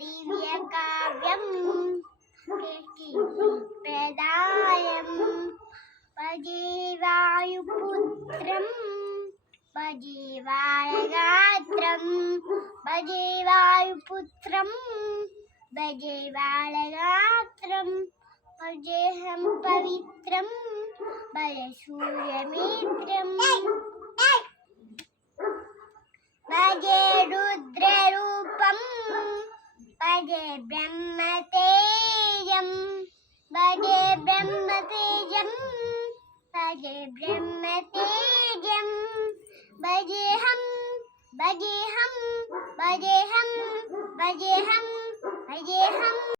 दिव्यकाव्यं प्रदायं भजे वायुपुत्रं भजे बालगात्रं भजे वायुपुत्रं भजे बालगात्रं भजेऽहं पवित्रं भजे सूर्यमित्रं भजे रुद्ररूपं भजे ब्रह्मतेजं भजे ब्रह्मतेजं भजे ब्रह्मतेजं भजेऽहं भजेऽहं भजेऽहं भजेऽहं भजेऽहं